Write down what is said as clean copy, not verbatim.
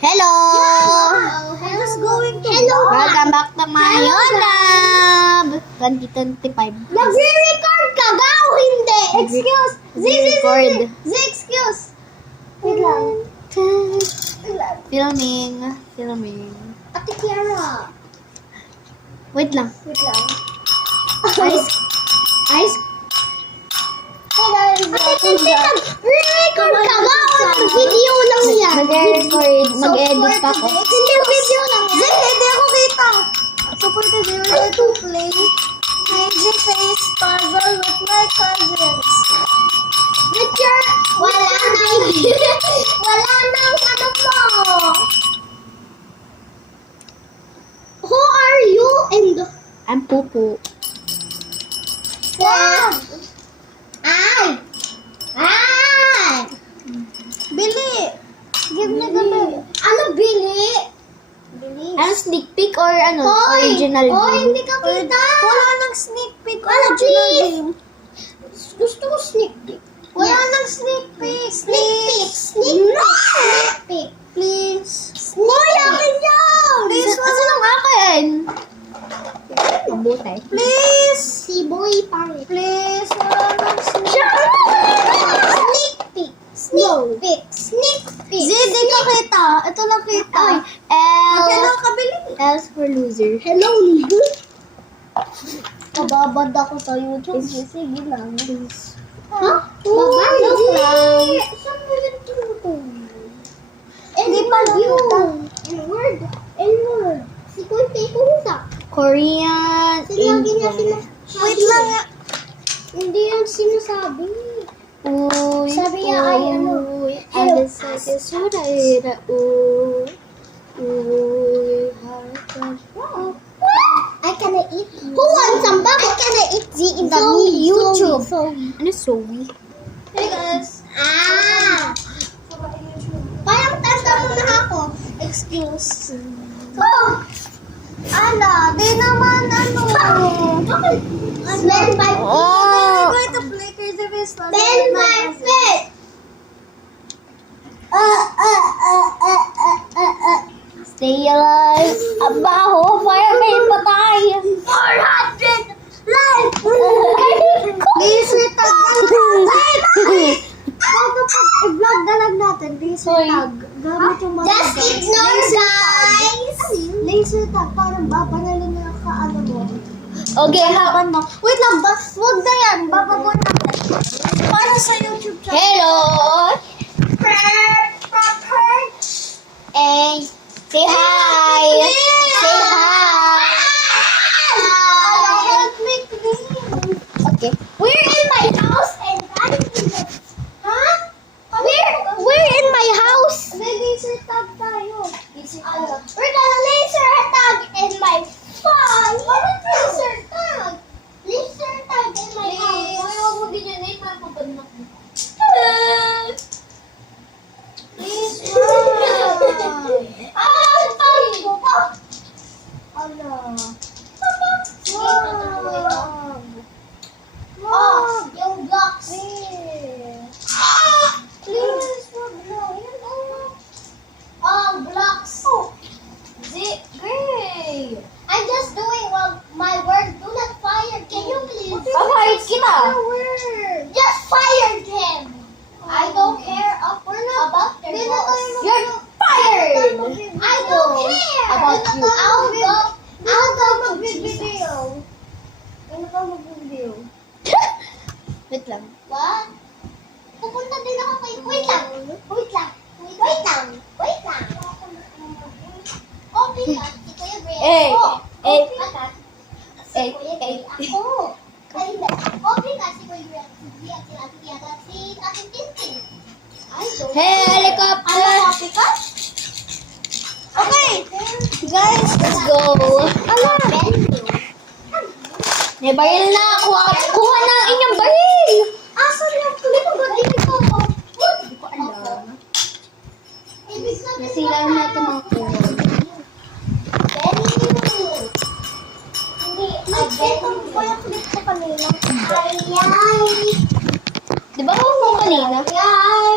Hello! Who's going to Welcome back to my YouTube! 2025. Nagre-record ka ba o hindi? Excuse! Record. Excuse! Wait lang. Filming. Ate Kiara. Wait lang. Wait lang. Ice. Ate Kiara, nagre-record ka ba o video lang yan? Mag-record. Mag-edit pa ako. Hindi, video lang yan. Hindi ako kita. So for today, we're going to play Crazy Face Puzzle with my cousins. Richard, wala nang ano mo. Who are you and I'm Pupu. wow. Ay! Bili! Give me the bili. Ano bili? Bili. Ano, sneak peek or ano? Hoy! Original Hoy, game? hindi ka kita! Wala nang sneak peek. Original game. Gusto ko sneak peek. Wala nang sneak peek. Sneak peek. Please. Hoy, akin yan! Please, Asa lang akin? Butay. Please! Si Boy pangit. Please, wala nang sneak peek. Sneak peek. Zidi ka kita. Ito lang kita. Ay, Hello, kabili. L for loser. Hello, Ligo. Kababad ako sa YouTube. Sige lang. Ha? Babad lang. Saan mo yung tutong? Hindi pa yun. N-word. Si Kunti Kusa. Korean. Lagi niya info. Wait lang nga. Hindi yung sinasabi. Uy, Sabi niya ay ano, hello, suda, I cannot eat. Who wants some bubble? I cannot eat Z in the YouTube. Ano, Zoe? Hey guys. Parang tanda mo na ako. Excuse. Oh! Ala, di naman ano. Smell my feet. Oh! We're going to play Crazy Face Puzzle. Smell my feet. Stay alive. Abaho, fire may patay. 400 life. Laser tag. Bago pag i-vlog na lang natin, laser tag. Gamit yung mga Just ignore, guys. Laser tag, parang babanalin na ka, ano mo. Okay, Haban mo. Wait lang, wag na yan. Bababo natin. Para sa YouTube channel. hello. And say hi. Say hi. Help me, please. Okay. We're in my house and I'm in the... Huh? We're in my house. May laser tag tayo. We're gonna laser tag in my phone. What is laser tag? Laser tag in my house. Huwag mo ginyanate, mapapanak mo. Please, wow. Yung blocks. Please, wag na. Blocks. Gray. I'm just doing my word. Do not fire. Can you please? Papayag kita. Just fired him. I don't care about their boss. You're fired. I don't care About you. I'll go mag-video. Ano ka mag-video? Wait lang. What? Pupunta din ako kay... Wait lang. Open ka. Si Kuya Greg. Eh, Open ka. Si eh, Kuya Greg. eh. Ako. Open ka si Kuya Greg. Si Ate Tiaga. Si Ate Tintin. I don't know. Helicopter. Ano, copy ka? Okay. Guys, Let's go. May baril na. Kuha na ang inyong baril. Asan yung clip ko? Hindi ko. Hindi ko alam. Ibig sabihin Nasila na natin ang phone. Hindi. Ito ko yung clip ko kanina. Ay. Di ba ako mo kanina? Ay.